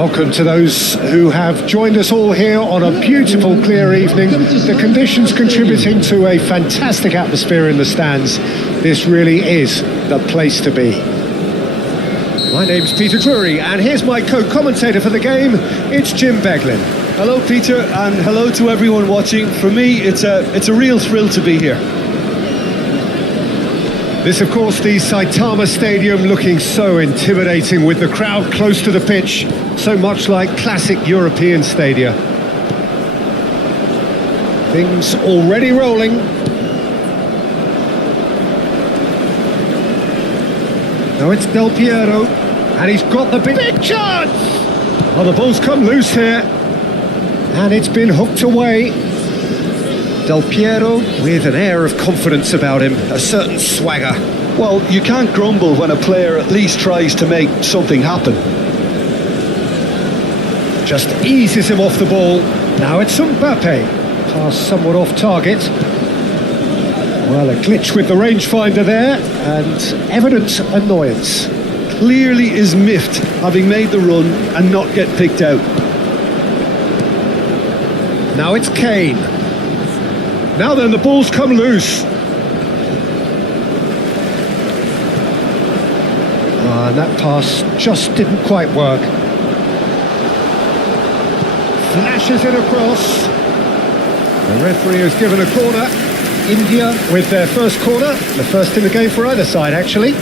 Welcome to those who have joined us all here on a beautiful, clear evening. The conditions contributing to a fantastic atmosphere in the stands. This really is the place to be. My name's Peter Drury, and here's my co-commentator for the game. It's Jim Beglin. Hello, Peter, and hello to everyone watching. For me, it's a real thrill to be here. This, of course, the Saitama Stadium, looking so intimidating with the crowd close to the pitch, so much like classic European stadia. Things already rolling. Now it's Del Piero, and he's got the big chance! Oh, the ball's come loose here, and it's been hooked away. Del Piero with an air of confidence about him, a certain swagger. Well, you can't grumble when a player at least tries to make something happen. Just eases him off the ball. Now it's Mbappe. Pass somewhat off target. Well, a glitch with the rangefinder there, and evident annoyance. Clearly is miffed, having made the run and not get picked out. Now it's Kane. Now then, the ball's come loose. And that pass just didn't quite work. Flashes it across. The referee has given a corner. India with their first corner. The first in the game for either side, actually.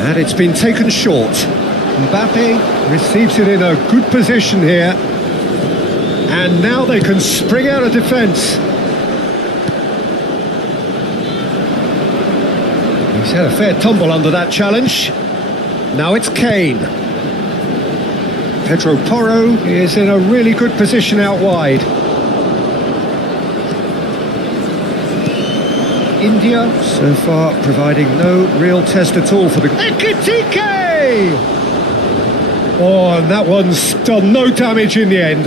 And it's been taken short. Mbappe receives it in a good position here. And now they can spring out of defence. He's had a fair tumble under that challenge. Now it's Kane. Pedro Porro is in a really good position out wide. India, so far, providing no real test at all for the... Ekitike! Oh, and that one's done no damage in the end.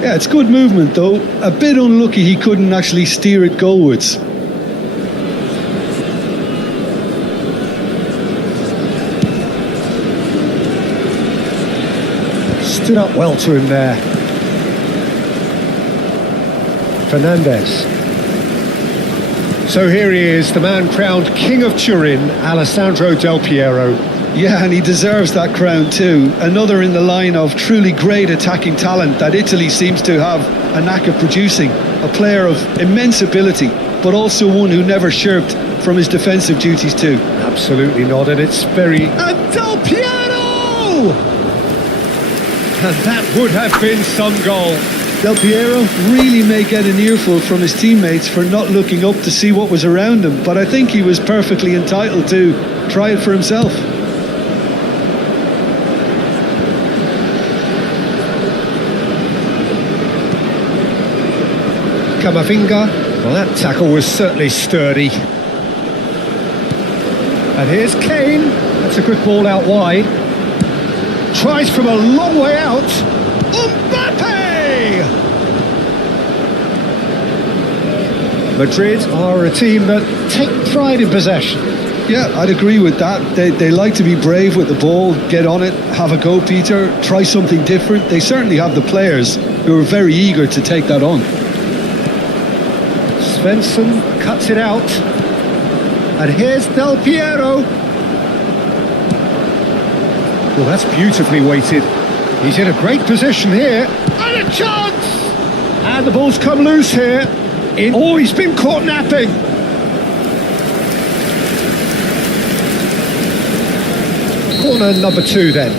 Yeah, it's good movement, though. A bit unlucky he couldn't actually steer it goalwards. Stood up well to him there. Fernandez. So here he is, the man crowned King of Turin, Alessandro Del Piero. Yeah, and he deserves that crown too. Another in the line of truly great attacking talent that Italy seems to have a knack of producing. A player of immense ability, but also one who never shirked from his defensive duties too. Absolutely not, and it's very... And Del Piero! And that would have been some goal. Del Piero really may get an earful from his teammates for not looking up to see what was around him, but I think he was perfectly entitled to try it for himself. Camavinga, well, that tackle was certainly sturdy. And here's Kane. That's a good ball out wide. Tries from a long way out. Mbappe! Madrid are a team that take pride in possession. Yeah, I'd agree with that. They like to be brave with the ball, get on it, have a go, Peter, try something different. They certainly have the players who are very eager to take that on. Svensson cuts it out. And here's Del Piero. Well, that's beautifully weighted. He's in a great position here. And a chance! And the ball's come loose here. Oh, he's been caught napping. Corner number 2 then.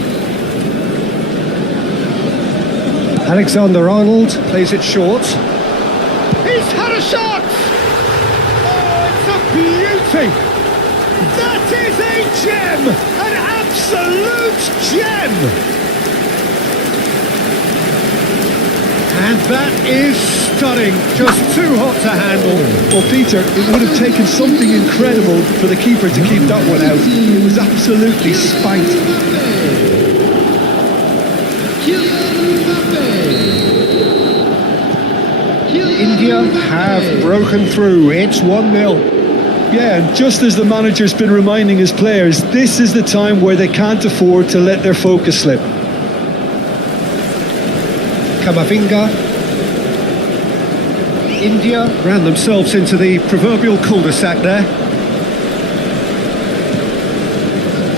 Alexander-Arnold plays it short. He's had a shot! Oh, it's a beauty! That is a gem! An absolute gem! And that is stunning, just too hot to handle. Well, Peter, it would have taken something incredible for the keeper to keep that one out. It was absolutely spanked. India have broken through. It's 1-0. Yeah, and just as the manager's been reminding his players, this is the time where they can't afford to let their focus slip. Kamavinga. India ran themselves into the proverbial cul-de-sac there.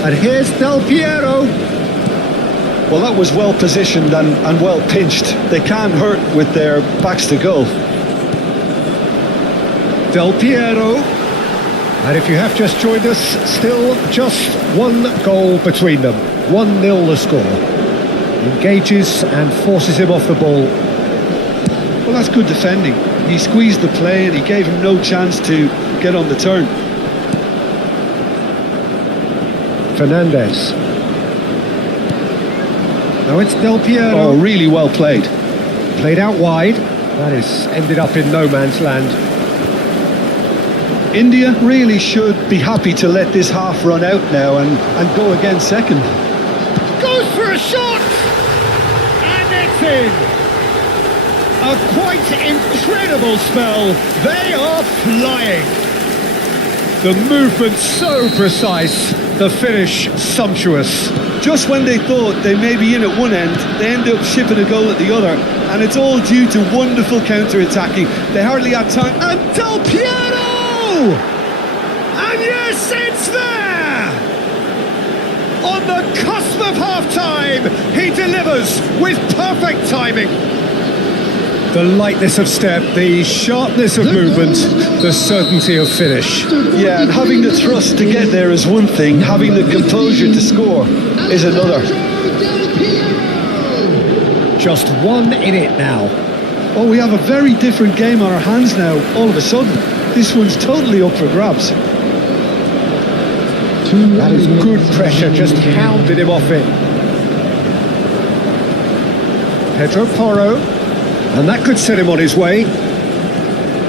And here's Del Piero. Well, that was well positioned and well pinched. They can't hurt with their backs to goal. Del Piero. And if you have just joined us, still just one goal between them. 1-0 the score. Engages and forces him off the ball. Well, that's good defending. He squeezed the play and he gave him no chance to get on the turn. Fernandez. Now it's Del Piero. Oh, really well played. Played out wide. That is ended up in no man's land. India really should be happy to let this half run out now and go again second. Goes for a shot! And it's in! A quite incredible spell. They are flying. The movement so precise, the finish sumptuous. Just when they thought they may be in at one end, they end up shipping a goal at the other, and it's all due to wonderful counter-attacking. They hardly had time. And Del Piero! And yes, it's there! On the cusp of half-time, he delivers with perfect timing. The lightness of step, the sharpness of movement, the certainty of finish. Yeah, and having the thrust to get there is one thing, having the composure to score is another. Just one in it now. Oh, we have a very different game on our hands now, all of a sudden. This one's totally up for grabs. That is good pressure, just hounded him off it. Pedro Porro. And that could set him on his way.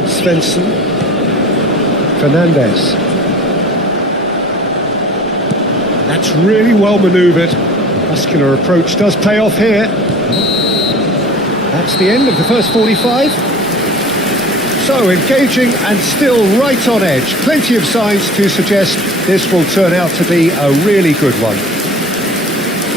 Svensson. Fernandez. That's really well manoeuvred. Muscular approach does pay off here. That's the end of the first 45. So engaging and still right on edge. Plenty of signs to suggest this will turn out to be a really good one.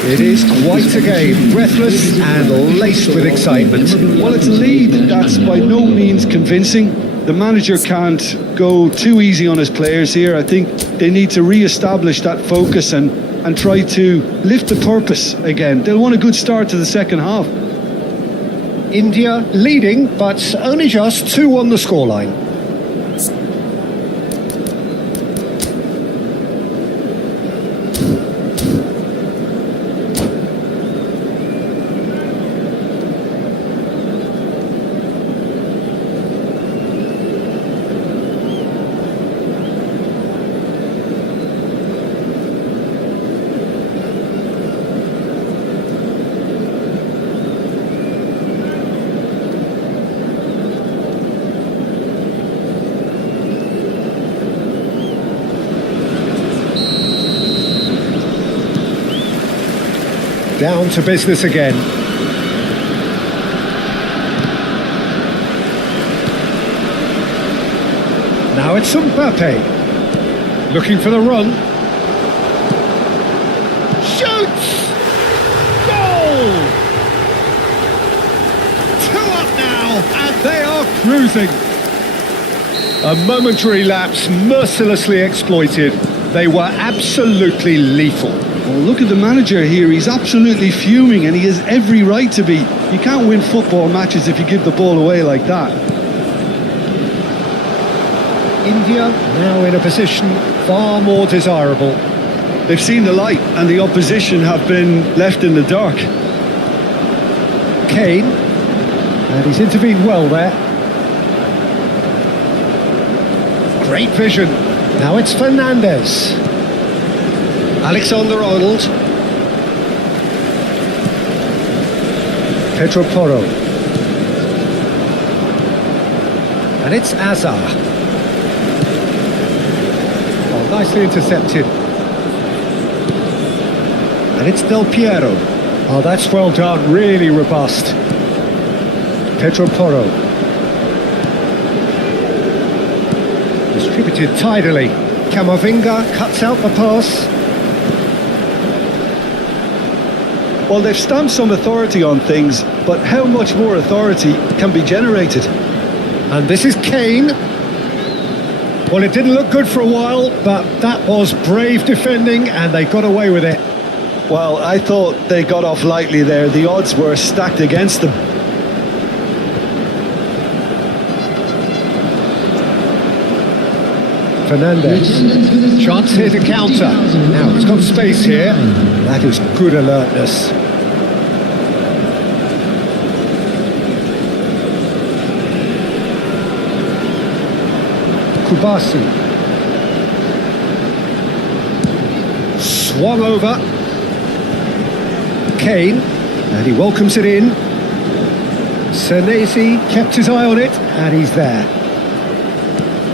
It is quite a game, breathless and laced with excitement. Well, it's a lead that's by no means convincing. The manager can't go too easy on his players here. I think they need to re-establish that focus and try to lift the purpose again. They'll want a good start to the second half. India leading, but only just 2 on the scoreline. Down to business again. Now it's Mbappe. Looking for the run. Shoots! Goal! 2 up now, and they are cruising. A momentary lapse mercilessly exploited. They were absolutely lethal. Well, look at the manager here. He's absolutely fuming and he has every right to be. You can't win football matches if you give the ball away like that. India now in a position far more desirable. They've seen the light and the opposition have been left in the dark. Kane, and he's intervened well there. Great vision. Now it's Fernandez. Alexander-Arnold. Pedro Porro. And it's Azar. Oh, nicely intercepted. And it's Del Piero. Oh, that's well done, really robust. Pedro Porro. He's Distributed tidily. Camavinga cuts out the pass. Well, they've stamped some authority on things, but how much more authority can be generated? And this is Kane. Well, it didn't look good for a while, but that was brave defending, and they got away with it. Well, I thought they got off lightly there. The odds were stacked against them. Fernandes. Chance here to counter. Now, he's got space here. That is good alertness. Kubasi. Swung over. Kane. And he welcomes it in. Senesi kept his eye on it, and he's there.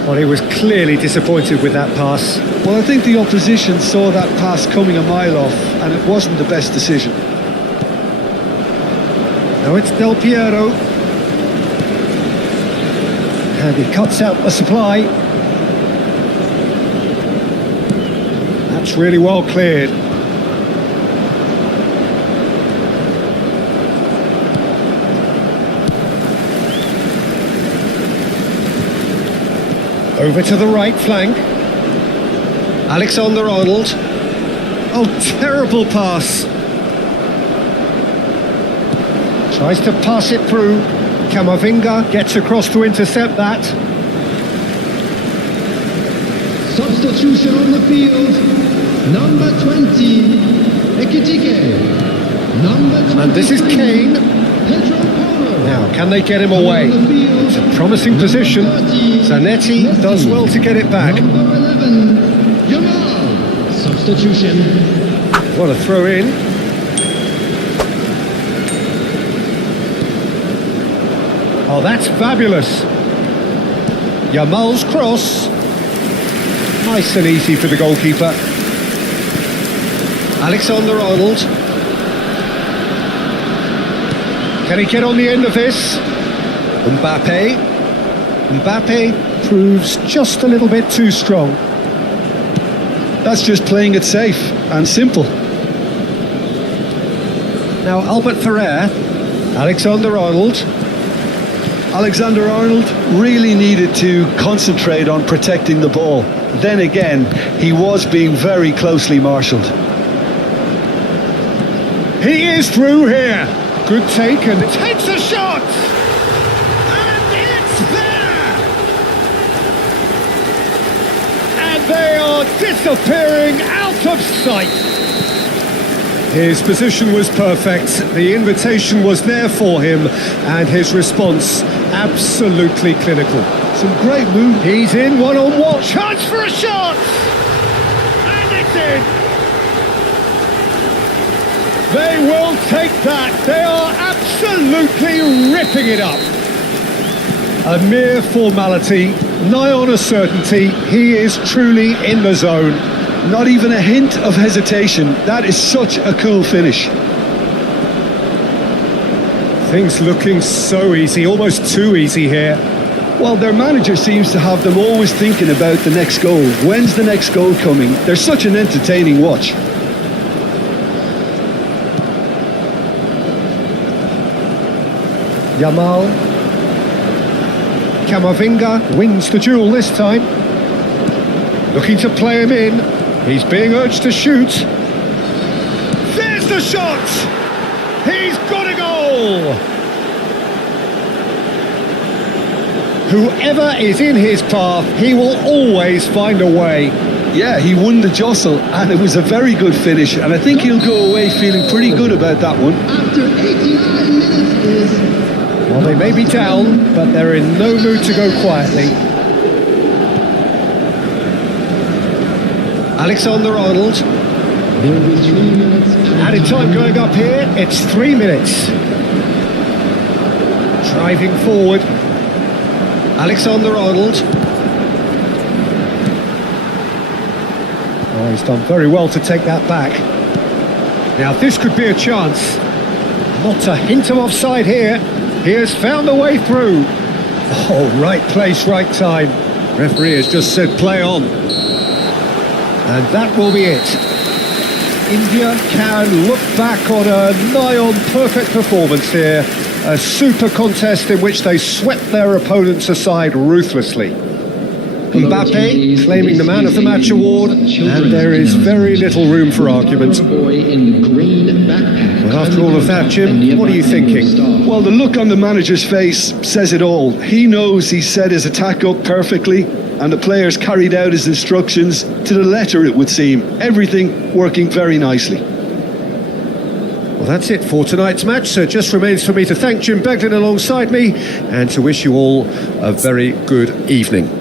Well, he was clearly disappointed with that pass. Well, I think the opposition saw that pass coming a mile off, and it wasn't the best decision. Now it's Del Piero. And he cuts out the supply. That's really well cleared. Over to the right flank. Alexander-Arnold. Oh, terrible pass. Tries to pass it through. Camavinga gets across to intercept that. Substitution on the field. Number 20, Ekitike. Number 20. And this is Kane. Now, can they get him away? It's a promising position. Zanetti does well to get it back. Number 11, Yamal. Substitution. What a throw in. Oh, that's fabulous. Yamal's cross. Nice and easy for the goalkeeper. Alexander-Arnold. Can he get on the end of this? Mbappe. Mbappe proves just a little bit too strong. That's just playing it safe and simple. Now Albert Ferrer. Alexander-Arnold. Alexander-Arnold really needed to concentrate on protecting the ball. Then again, he was being very closely marshalled. He is through here. Good take and takes a shot. And it's there. And they are disappearing out of sight. His position was perfect. The invitation was there for him, and his response absolutely clinical. Some great move. He's in one-on-one. Chance for a shot. And it's in. They will take that. They are absolutely ripping it up. A mere formality, nigh on a certainty. He is truly in the zone. Not even a hint of hesitation. That is such a cool finish. Things looking so easy, almost too easy here. Well, their manager seems to have them always thinking about the next goal. When's the next goal coming? They're such an entertaining watch. Yamal. Camavinga wins the duel this time. Looking to play him in. He's being urged to shoot. There's the shot! He's got a goal! Whoever is in his path, he will always find a way. Yeah, he won the jostle, and it was a very good finish, and I think he'll go away feeling pretty good about that one. After 89 minutes is... Well, they may be down, but they're in no mood to go quietly. Alexander-Arnold. There will be 3 minutes. Added time going up here, it's 3 minutes. Driving forward. Alexander-Arnold. Oh, he's done very well to take that back. Now this could be a chance. Not a hint of offside here. He has found a way through. Oh, right place, right time. Referee has just said play on. And that will be it. India can look back on a nigh-on perfect performance here. A super contest in which they swept their opponents aside ruthlessly. Mbappe claiming the Man of the Match award, and there is very little room for argument. But after all of that, Jim, what are you thinking? Well, the look on the manager's face says it all. He knows he set his attack up perfectly, and the players carried out his instructions to the letter, it would seem. Everything working very nicely. Well, that's it for tonight's match, so it just remains for me to thank Jim Begden alongside me and to wish you all a very good evening.